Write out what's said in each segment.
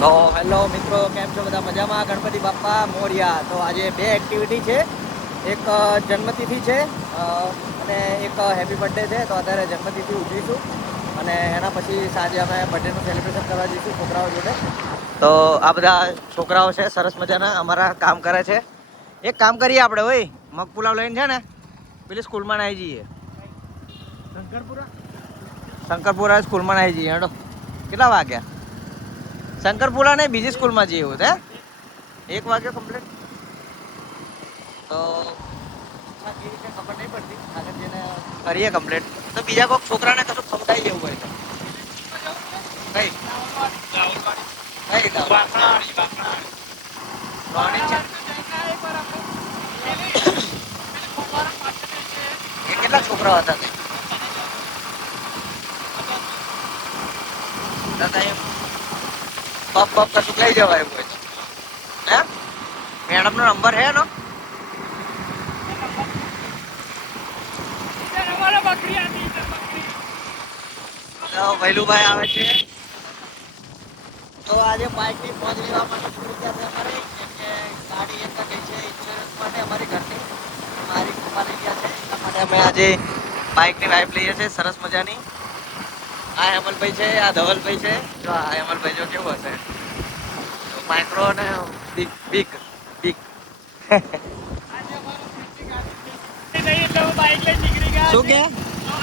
તો હેલો મિત્રો, કેમ છો બધા? મજામાં? ગણપતિ બાપ્પા મોર્યા. તો આજે બે એક્ટિવિટી છે, એક જન્મતિથિ છે અને એક હેપી બર્થડે છે. તો અત્યારે જન્મતિથિ ઉજવીશું અને એના પછી સાંજે અમે બર્થડેનું સેલિબ્રેશન કરવા જઈશું છોકરાઓ જોડે. તો આ બધા છોકરાઓ છે સરસ મજાના, અમારા કામ કરે છે. એક કામ કરીએ આપણે, હોય મગ પુલાવ લઈને છે ને પેલી સ્કૂલમાં આવી જઈએ, શંકરપુરા સ્કૂલમાં આવી જઈએ. હેડો, કેટલા વાગ્યા? શંકરપુરા ને બીજી સ્કૂલમાં જઈએ એવું છે. 1 વાગ્યો કમ્પ્લીટ. તો ખબર નહીં પડતી, આગળ જઈને કરીએ કમ્પ્લીટ. તો બીજા કોઈક છોકરાને કશું ખવડાવી લેવું હોય તો કઈ કઈ એ કેટલા છોકરાઓ હતા તે? પપ પપ કશું લઈ જવાય એવું હોય હે? મેડમ નો નંબર હે એનો? વૈલુભાઈ આવે છે. તો આજે બાઇક ની પહોંચ લેવા માટે થોડી ત્યાં અમારે, કેમ કે ગાડી એક ગઈ છે ઇન્સ્યોરન્સ માટે અમારી ઘરની, મારી પપ્પા લઈ ગયા છે. એટલા માટે અમે આજે બાઇક ની વાઇફ લઈએ છીએ સરસ મજાની. આ હેમલભાઈ છે, આ ધવલભાઈ છે. જો આ હેમલભાઈ જો કેવું હશે, માઇક્રો ને બિગ બિગ બિગ. શું કે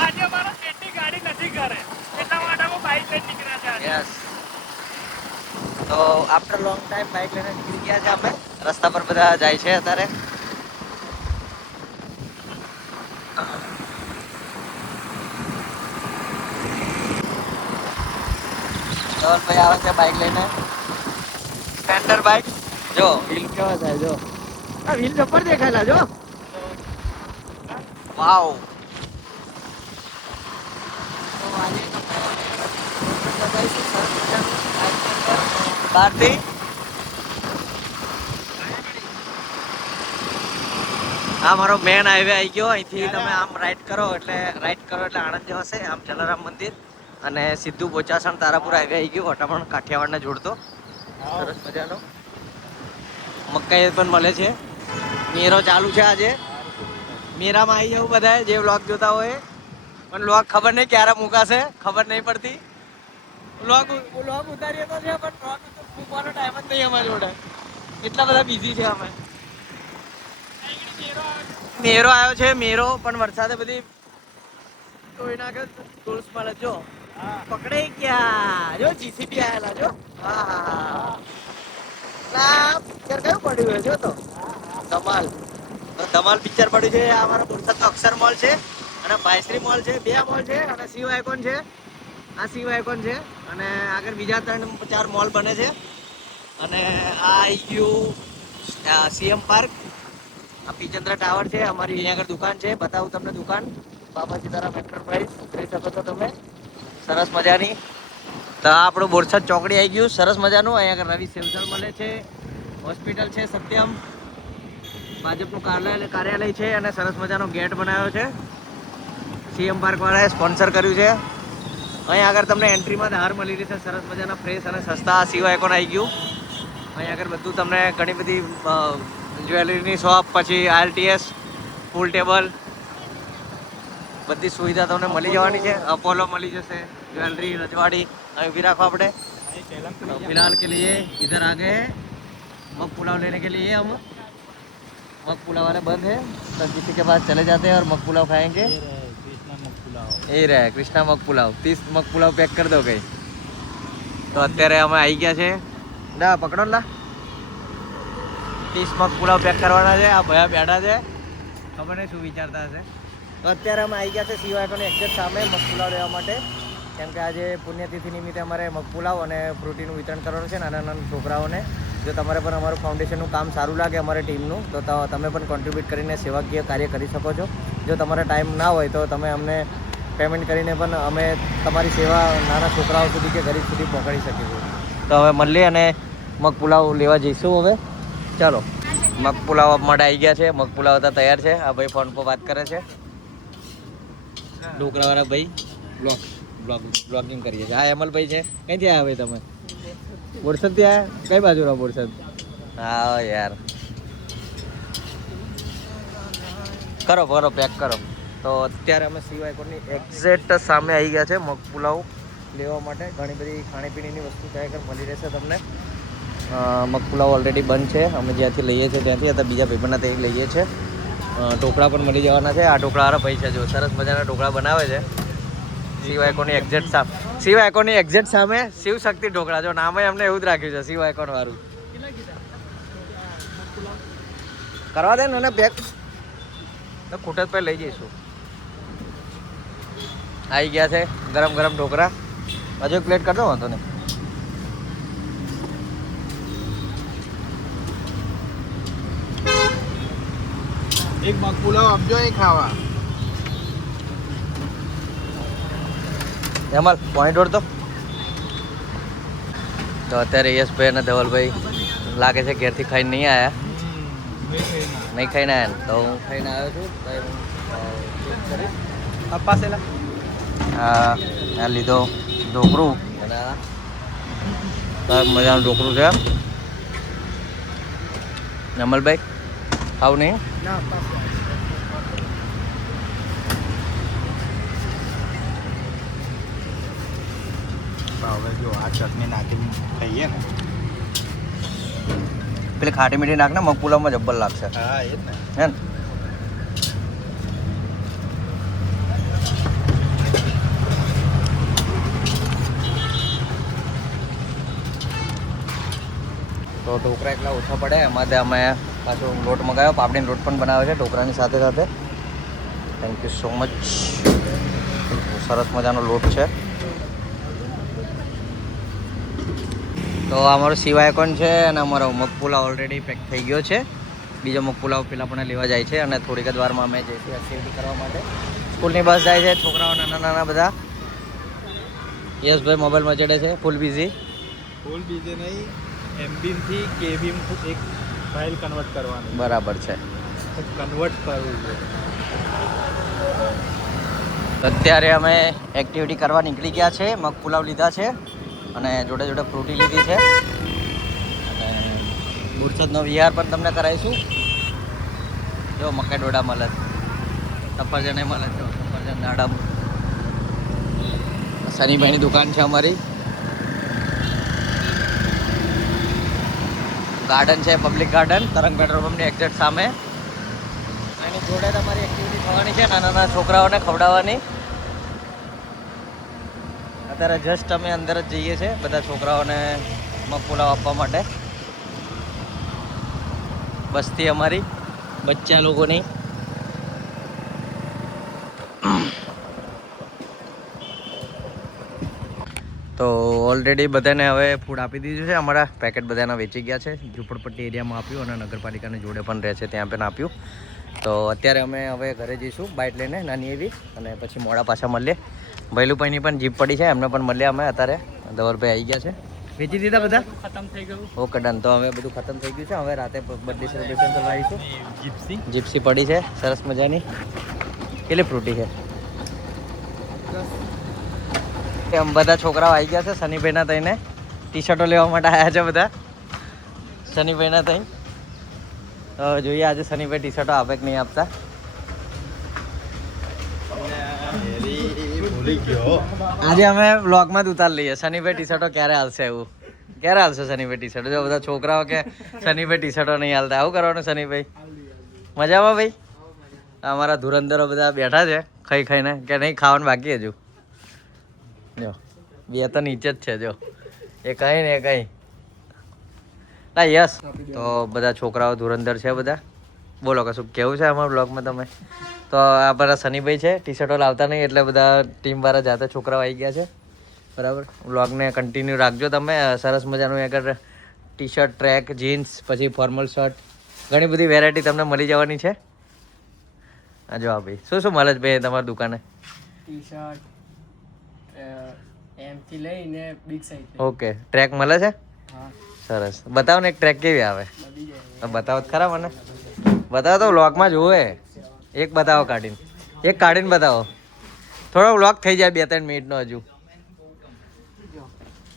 આજે અમારો કેટલી ગાડી નથી કરે, એટલા માટે હું બાઇક લઈને નીકળ્યા છે. યસ. તો આફ્ટર લોંગ ટાઈમ બાઇક લઈને નીકળી ગયા છે અમે. રસ્તા પર બધા જાય છે અત્યારે. ધવલભાઈ આવે છે બાઇક લઈને, સ્પેન્ડર બાઇક. જો વ્હીલ કેવા થાય, જો આ વ્હીલ જબર દેખાયેલા, જો વાવ. બહારથી આ મારો મેન હાઈવે આવી ગયો. અહીંથી તમે આમ રાઈટ કરો એટલે આણંદ જવાશે, આમ જલારામ મંદિર અને સીધું બોચાસણ તારાપુર હાઈવે આવી ગયું. વટામણ કાઠિયાવાડને જોડતો સરસ મજાનો. મકાઈ પણ મળે છે. મેરો ચાલુ છે આજે. મેરામાં આવી જવું બધા જે વ્લોગ જોતા હોય, પણ વ્લોગ ખબર નહીં ક્યારે મુકાશે, ખબર નહીં પડતી. વ્લોગ ઉતારીએ તો છે, પણ વ્લોગ મૂકવાનો ટાઈમ જ નહીં અમારી જોડે, એટલા બધા બિઝી છે અમે. મેરો આવ્યો છે, મેરો પણ વરસાદે બધી તોડી નાખે. ટૂલ્સ મળે, જો પકડાઈ ગયા. જો જીસીબી આયેલા, જો પિક્ચર કયું પડ્યું હોય, જો તો ધમાલ. ધમાલ પિક્ચર પડ્યું છે. આ અમારા બોરસદનો અક્ષર મોલ છે અને ભાઈશ્રી મોલ છે, 2 મોલ છે અને શિવ આઇકોન છે. આ શિવ આઇકોન છે અને આગળ બીજા 3-4 મોલ બને છે. અને આ આવી ગયું સીએમ પાર્ક. આ પીચંદ્ર ટાવર છે. અમારી અહીંયા આગળ દુકાન છે, બતાવું તમને દુકાન. બાબા સીતારામ એન્ટરપ્રાઇઝ જોઈ શકો છો તમે, સરસ મજાની. તો આ આપણું બોરસદ ચોકડી આવી ગયું સરસ મજાનું. અહીંયા આગળ રવિ સેલસલ મળે છે, હોસ્પિટલ છે સત્યમ, ભાજપનું કાર્યાલય છે અને સરસ મજાનો ગેટ બનાવ્યો છે. સીએમ પાર્ક વાળાએ સ્પોન્સર કર્યું છે. અહીં આગળ તમને એન્ટ્રીમાં હાર મળી રહેશે સરસ મજાના, ફ્રેશ અને સસ્તા. શિવ આઇકોન આવી ગયું. અહીં આગળ બધું તમને ઘણી બધી જ્વેલરીની શોપ, પછી આરટીએસ, પૂલ ટેબલ, બધી સુવિધા તમને મળી જવાની છે. અપોલો મળી જશે, ज्वेलरी रजवाड़ी अभी भी रखो अपने। तो फिलहाल के लिए इधर आ गए मग पुलाव लेने के लिए। हम मग पुलाव वाले बंद है, तो किसी के पास चले जाते हैं और मग पुलाव खाएंगे। ये रहे कृष्णा मग पुलाव, 30 मग पुलाव पैक कर दो गई। तो અત્યારે અમે આવી ગયા છે, લા પકડો લા, 30 મગ પુલાવ પેક કરવાના છે। આ ભયા બેઠા છે, ખબર નહીં શું વિચારતા હશે। તો અત્યારે અમે આવી ગયા છે શિવ આઇકોનની એક્ઝેક્ટ સામે મગ પુલાવ લેવા માટે, કેમ કે આજે પુણ્યતિથિ નિમિત્તે અમારે મગ પુલાવ અને ફ્રૂટીનું વિતરણ કરવાનું છે નાના નાના છોકરાઓને। જો તમારે પણ અમારું ફાઉન્ડેશનનું કામ સારું લાગે અમારી ટીમનું, તો તમે પણ કોન્ટ્રીબ્યુટ કરીને સેવાકીય કાર્ય કરી શકો છો। જો તમારે ટાઈમ ના હોય તો તમે અમને પેમેન્ટ કરીને પણ અમે તમારી સેવા નાના છોકરાઓ સુધી કે ગરીબ સુધી પહોંચાડી શકીશું। તો હવે મળીએ અને મગ પુલાવ લેવા જઈશું હવે। ચાલો, મગ પુલાવ માટે આવી ગયા છે, મગ પુલાવ હતા તૈયાર છે। આ ભાઈ ફોન પર વાત કરે છે, ઢોકળાવાળા ભાઈ બ્લોગિંગ કરીએ છીએ। હા હેમલભાઈ છે, ક્યાંથી આવ્યા ભાઈ તમે? બોરસદ થી આયા કઈ બાજુ રહો બોરસદ હા યાર કરો કરો પેક કરો તો અત્યારે અમે સીવાયકોની એક્ઝેક્ટ સામે આવી ગયા છે મગ પુલાવ લેવા માટે ઘણી બધી ખાણીપીણીની વસ્તુ ખરેખર મળી રહેશે તમને મગ પુલાવ ઓલરેડી બંધ છે અમે જ્યાંથી લઈએ છીએ ત્યાંથી અત્યારે બીજા પેપરના ત્યાં લઈએ છીએ ઢોકળા પણ મળી જવાના છે આ ઢોકળાવાળા ભાઈ છે જો સરસ મજાના ઢોકળા બનાવે છે સીવાયકોની એક્ઝેક્ટ સામે શિવ શક્તિ ઢોકળા જો નામે અમને એવું જ રાખ્યું છે સીવાયકોન વાળું કરવા દે ને પેક તો ખૂટત પર લઈ જઈશું આવી ગયા છે ગરમ ગરમ ઢોકળા હજુ એક પ્લેટ કરતો વાંધો નહીં એક મગ પુલાવ આપજો એ ખાવા હેમલ પોઈન્ટ ઓળતો તો અત્યારે યશભાઈ અને ધવલભાઈ લાગે છે ઘેરથી ખાઈને નહીં આવ્યા નહીં ખાઈને આવ્યા ને તો હું ખાઈને આવ્યો છું અપાસેલા આ લીધો ઢોકળું અને મજાનું ઢોકળું છે હેમલભાઈ ખાવું નહીં ના હવે જો આ ચટણી નાખીને ખાઈએ ને પેલી ખાટી મીઠી નાખ ને મગ પુલાવમાં જબ્બર લાગશે હા એ જ ને હે ને તો ઢોકળા એટલા ઓછા પડે એમાંથી અમે પાછો લોટ મગાવ્યો પાપડીનો લોટ પણ બનાવે છે ઢોકળાની સાથે સાથે થેન્ક યુ સો મચ સરસ મજાનો લોટ છે તો અમારો સીવાયકોન છે અને અમારો મગ પુલાવ ઓલરેડી પેક થઈ ગયો છે બીજો મગ પુલાવ પેલા પણ લેવા જાય છે અને થોડીક જ વારમાં અમે જઈશું એક્ટિવિટી કરવા માટે સ્કૂલની બસ જાય છે છોકરાઓ નાના નાના બધા યશભાઈ મોબાઈલમાં ચડે છે ફૂલ બીઝી નહીં એમબીમ થી કેબીમ એક ફાઇલ કન્વર્ટ કરવાની બરાબર છે કન્વર્ટ કરવું છે અત્યારે અમે એક્ટિવિટી કરવા નીકળી ગયા છે મગ પુલાવ લીધા છે અને જોડે જોડે ફ્રૂટી લીધી છે અને બોરસદનો વિહાર પણ તમને કરાવીશું જો મકાઈ ડોડા મળે સફરજન એ મળે જો સફરજન દાડમ સનીભાઈની દુકાન છે અમારી ગાર્ડન છે પબ્લિક ગાર્ડન તરંગ પેટ્રોલ પંપની એક્ઝેક્ટ સામે એની જોડે તમારી એક્ટિવિટી થવાની છે નાના નાના છોકરાઓને ખવડાવવાની અત્યારે જસ્ટ અમે અંદર જ જઈએ છીએ બધા છોકરાઓને મગ પુલાવ આપવા માટે બસ્તી અમારી બચ્ચા લોકોની તો ઓલરેડી બધાને હવે ફૂડ આપી દીધું છે અમારા પેકેટ બધાના વેચી ગયા છે ઝૂંપડપટ્ટી એરિયામાં આપ્યું અને નગરપાલિકાની જોડે પણ રહે છે ત્યાં પણ આપ્યું તો અત્યારે અમે હવે ઘરે જઈશું બાઇક લઈને નાની એવી અને પછી મોડા પાછા મળીએ ભૈલુભાઈની પણ જીપ પડી છે એમને પણ મળ્યા અમે અત્યારે ધવલભાઈ આવી ગયા છે વેચી દીધા બધા ખતમ થઈ ગયું ઓકે ડન તો હવે બધું ખતમ થઈ ગયું છે હવે રાતે બર્થડે સેલિબ્રેશન કરવા આવીશું જીપ્સી જીપ્સી પડી છે સરસ મજાની કેટલી ફ્રૂટી છે એમ બધા છોકરાઓ આવી ગયા છે શનિભાઈના થઈને ટી શર્ટો લેવા માટે આવ્યા છે બધા શનિભાઈના થઈને તો જોઈએ આજે શનિભાઈ ટી શર્ટો આપે કે નહીં આપતા ભૂલી ગયો આજે અમે બ્લોગમાં જ ઉતાર લઈએ શનિભાઈ ટી શર્ટો ક્યારે હાલશે એવું ક્યારે હાલશે શનિભાઈ ટી શર્ટો જો બધા છોકરાઓ કે શનિભાઈ ટી શર્ટો નહીં હાલતા આવું કરવાનું શનિભાઈ મજામાં ભાઈ અમારા ધુરંધરો બધા બેઠા છે ખાઈ ખાઈને કે નહીં ખાવાનું બાકી હજુ જો બે તો નીચે જ છે જો એ કઈ ને એ કઈ ના યસ તો બધા છોકરાઓ ધુરંધર છે બધા બોલો કશું કેવું છે અમારા બ્લોગમાં તમે તો આ બધા શનિભાઈ છે ટી શર્ટો લાવતા નહીં એટલે બધા ટીમવાળા જાતે છોકરાઓ આવી ગયા છે બરાબર બ્લોગને કન્ટિન્યુ રાખજો તમે સરસ મજાનું આગળ ટી શર્ટ ટ્રેક જીન્સ પછી ફોર્મલ શર્ટ ઘણી બધી વેરાયટી તમને મળી જવાની છે હા જો હા ભાઈ શું શું મળે છે ભાઈ તમારી દુકાને ટી શર્ટ એમ થી લઈને બિગ સાઈઝ ઓકે ટ્રેક મળે છે હા સરસ બતાવો ને એક ટ્રેક કેવી આવે બધી જાય તો બતાવો તો ખરા મને બતાવો તો વ્લોગમાં જોવે એક બતાવો કાઢીને એક કાઢીને બતાવો થોડો વ્લોગ થઈ જાય 2-3 મિનિટનો હજુ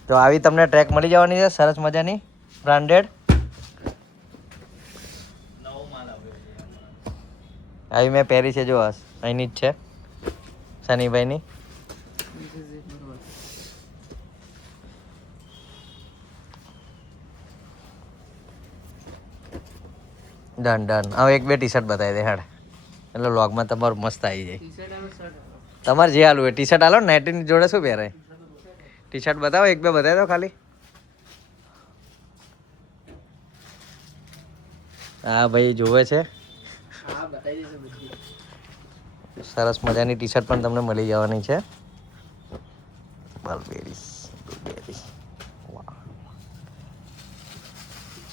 તો આવી તમને ટ્રેક મળી જવાની છે સરસ મજાની બ્રાન્ડેડ. આવી મેં પહેરી છે જો અહીંની જ છે સનીભાઈની. Done done. હવે એક બે ટી શર્ટ બતાવી દે હેડ એટલે વ્લોગમાં તમારું મસ્ત આવી જાય. તમારે જે હાલું હોય ટી શર્ટ હાલો ને નાઇટીની જોડે શું પહેરાય? ટી શર્ટ બતાવો એક બે બતાવી દો ખાલી. હા ભાઈ જોવે છે. સરસ મજાની ટી શર્ટ પણ તમને મળી જવાની છે. બલબેરી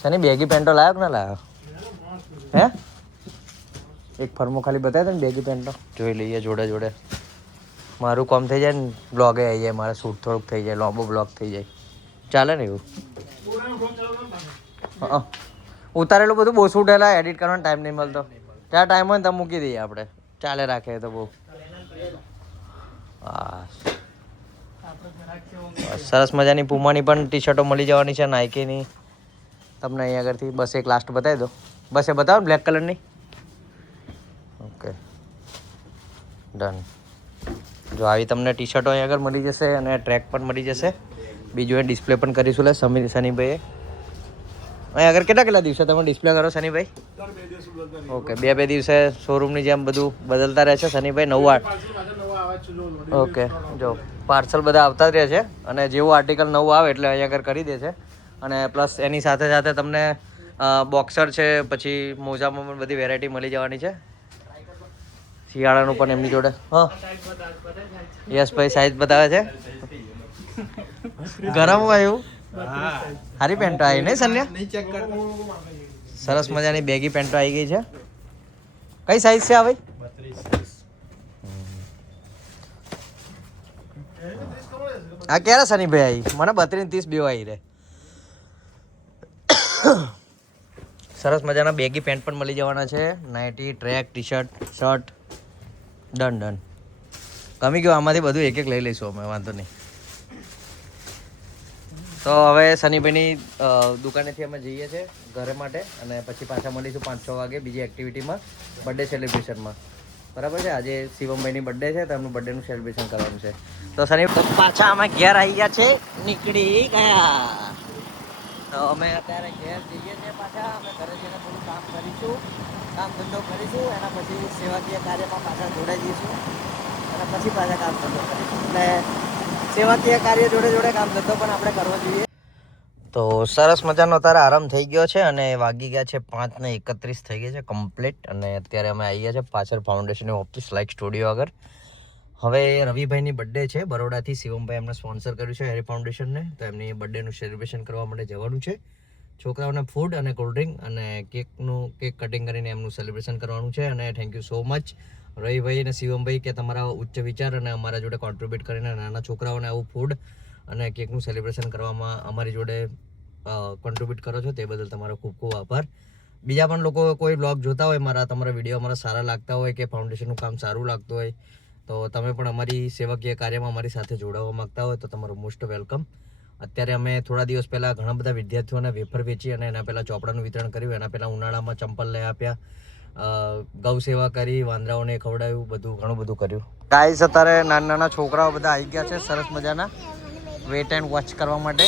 શની બેગી પેન્ટો લાવ્યો કે ના લાવ્યો? હે એક ફરમો ખાલી બતાવી દે ને બેગી પેન્ટો જોઈ લઈએ જોડે જોડે. મારું કામ થઈ જાય ને બ્લોગે આવી જાય, મારે શૂટ થોડુંક થઈ જાય, લાંબો બ્લોગ થઈ જાય, ચાલે ને એવું? હા ઉતારેલું બધું બહુ શૂટેલા એડિટ કરવાનો ટાઈમ નહીં મળતો. ત્યાં ટાઈમ હોય ને તો મૂકી દઈએ આપણે, ચાલે રાખે તો બહુ. હા સરસ મજાની પુમાની પણ ટી શર્ટો મળી જવાની છે, નાઇકીની. તમને અહીં આગળથી બસ એક લાસ્ટ બતાવી દો. બસ એ બતાવો ને બ્લેક કલરની. Okay done. જો આવી તમને ટી શર્ટો અહીં આગળ મળી જશે અને ટ્રેક પણ મળી જશે. બીજું એ ડિસ્પ્લે પણ કરીશું લે શનિભાઈએ. અહીં આગળ કેટલા દિવસે તમે ડિસ્પ્લે કરો શનિભાઈ? ઓકે બે દિવસે શોરૂમની જેમ બધું બદલતા રહે છે શનિભાઈ. નવું ઓકે જો પાર્સલ બધા આવતા જ રહે છે અને જેવું આર્ટિકલ નવું આવે એટલે અહીં આગળ કરી દે છે. અને પ્લસ એની સાથે સાથે તમને બોક્સર છે, પછી મોજામાં પણ બધી વેરાયટી મળી જવાની છે. શિયાળાનું પણ એમની જોડે. હા યસ ભાઈ સાઈઝ બતાવે છે. ગરમ હોય એવું સારી પેન્ટો આવી નહીં સન્યા? સરસ મજાની બેગી પેન્ટો આવી ગઈ છે. કઈ સાઈઝ છે આ ભાઈ? આ ક્યારે શનિભાઈ આવી? મને 32 30 બે આવી રહે. સરસ મજાના બેગી પેન્ટ પણ મળી જવાના છે. Nightie, track, T shirt, shirt. Done done. ગમી ગયું. આમાંથી બધું એક એક લઈ લઈશું અમે, વાંધો નહીં. તો હવે શનિભાઈની દુકાનેથી અમે જઈએ છીએ ઘરે માટે અને પછી પાછા મળીશું 5-6 વાગે બીજી એક્ટિવિટીમાં, બર્થડે સેલિબ્રેશનમાં. બરાબર છે? આજે શિવમભાઈની બર્થડે છે તો એમનું બર્થડેનું સેલિબ્રેશન કરવાનું છે. તો શનિભાઈ પાછા અમે ઘેર આવી ગયા છે, નીકળી ગયા. તો અમે અત્યારે ઘેર જઈએ છીએ પાછા. અમે ઘરે જઈને થોડું કામ કરીશું, કામ ધંધો કરીશું, એના પછી સેવાકીય કાર્યમાં પાછા જોડાઈ જઈશું અને પછી પાછા કામ ધંધો કરીશું. એટલે સેવાકીય કાર્ય જોડે જોડે કામ ધંધો પણ આપણે કરવો જોઈએ. તો સરસ મજાનો અત્યારે આરામ થઈ ગયો છે અને વાગી ગયા છે 5:31 થઈ ગયા છે કમ્પ્લીટ. અને અત્યારે અમે આવી ગયા છે પાછળ ફાઉન્ડેશનની ઓફિસ લાઈક સ્ટુડિયો આગળ. હવે રવિભાઈની બર્થડે છે, બરોડાથી શિવમભાઈ એમને સ્પોન્સર કર્યું છે હેરી ફાઉન્ડેશનને, તો એમની બર્થડેનું સેલિબ્રેશન કરવા માટે જવાનું છે. છોકરાઓને ફૂડ અને કોલ્ડ ડ્રિંક અને કેક કટિંગ કરીને એમનું સેલિબ્રેશન કરવાનું છે. અને થેન્ક યુ સો મચ રવિભાઈ અને શિવમભાઈ કે તમારા ઉચ્ચ વિચાર અને અમારા જોડે કોન્ટ્રીબ્યુટ કરીને નાના છોકરાઓને આવું ફૂડ અને કેકનું સેલિબ્રેશન કરવામાં અમારી જોડે કોન્ટ્રીબ્યુટ કરો છો તે બદલ તમારો ખૂબ ખૂબ આભાર. બીજા પણ લોકો કોઈ બ્લોગ જોતા હોય મારા, તમારા વિડીયો અમારા સારા લાગતા હોય કે ફાઉન્ડેશનનું કામ સારું લાગતું હોય તો તમે પણ અમારી સેવાકીય કાર્યમાં અમારી સાથે જોડાવા માંગતા હોય તો તમારું મોસ્ટ વેલકમ. અત્યારે અમે થોડા દિવસ પહેલાં ઘણા બધા વિદ્યાર્થીઓને વેફર વેચી અને એના પહેલાં ચોપડાનું વિતરણ કર્યું. એના પહેલાં ઉનાળામાં ચંપલ લઈ આપ્યા, ગૌ સેવા કરી, વાંદરાઓને ખવડાવ્યું, ઘણું બધું કર્યું. ગાઈસ અત્યારે નાના છોકરાઓ બધા આવી ગયા છે સરસ મજાના વેટ એન્ડ વોચ કરવા માટે.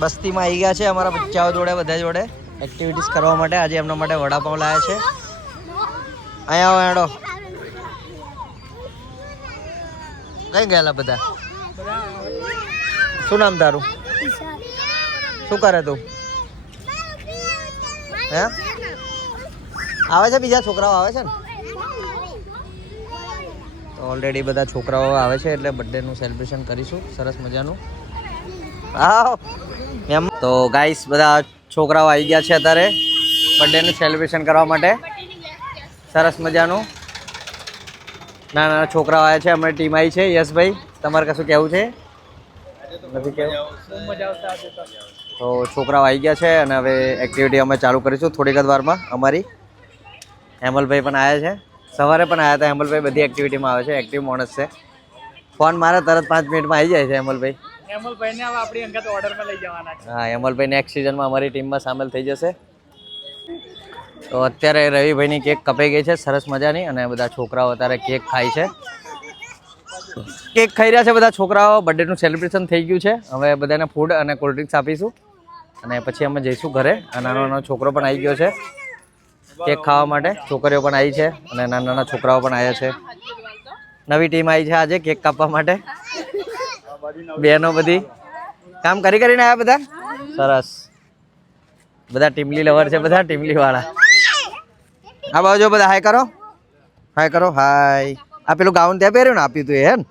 બસ્તીમાં આવી ગયા છે અમારા બચ્ચાઓ જોડે, બધા જોડે એક્ટિવિટીઝ કરવા માટે. આજે એમના માટે વડાપાઉં લાવ્યા છે. અહીંયા આવો હેડો. કઈ ગયેલા બધા? શું નામ તારું? શું કરે તું? હે આવે છે? બીજા છોકરાઓ આવે છે ને? તો ઓલરેડી બધા છોકરાઓ આવે છે એટલે બર્થડેનું સેલિબ્રેશન કરીશું સરસ મજાનું. આવો એમ. તો ગાઈસ બધા છોકરાઓ આવી ગયા છે અત્યારે બર્થડેનું સેલિબ્રેશન કરવા માટે સરસ મજાનું. નાના છોકરાઓ આવ્યા છે, અમારી ટીમ આવી છે. યશભાઈ તમારે કશું કહેવું છે? નથી કહેવું? તો છોકરાઓ આવી ગયા છે અને હવે એક્ટિવિટી અમે ચાલુ કરીશું થોડીક જ વારમાં. અમારી હેમલભાઈ પણ આવ્યા છે, સવારે પણ આવ્યા હતા. હેમલભાઈ બધી એક્ટિવિટીમાં આવે છે, એક્ટિવ માણસ છે. ફોન મારે તરત 5 મિનિટમાં આવી જાય છે હેમલભાઈ. એમલભાઈને હવે આપણી અંગત ઓર્ડરમાં લઈ જવાના છે. હા, યમલભાઈ નેક્સ્ટ સિઝનમાં અમારી ટીમમાં સામેલ થઈ જશે. તો અત્યારે રવિભાઈની કેક કપાઈ ગઈ છે સરસ મજાની, અને બધા છોકરાઓ અત્યારે કેક ખાય છે. કેક ખાઈ રહ્યા છે બધા છોકરાઓ. બર્થડેનું સેલિબ્રેશન થઈ ગયું છે. હવે બધાને ફૂડ અને કોલ્ડ ડ્રિંક્સ આપીશું અને પછી અમે જઈશું ઘરે. આ નાનો નાનો છોકરો પણ આવી ગયો છે કેક ખાવા માટે. છોકરીઓ પણ આવી છે અને નાના નાના છોકરાઓ પણ આવ્યા છે. નવી ટીમ આવી છે આજે કેક કાપવા માટે. બહેનો બધી કામ કરીને આવ્યા બધા. સરસ, બધા ટીમલી લવર છે, બધા ટીમલી વાળા. આ બાજુ બધા હાય કરો, હાય કરો, હાય. આ પેલું ગાઉન ત્યાં પહેર્યું ને, આપ્યું તું એ હે ને?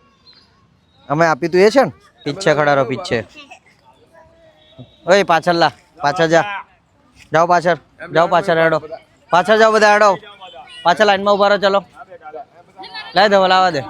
અમે આપ્યું તું એ છે ને? પીછે ખડા રહો, પીછે. ઓય પાછળ લા, પાછળ જા, જાઓ પાછળ, જાઓ પાછળ હેડો, પાછળ જાઓ બધા હેડો, પાછળ લાઈનમાં ઉભા રહો. ચલો લાય દો, લાવા દે.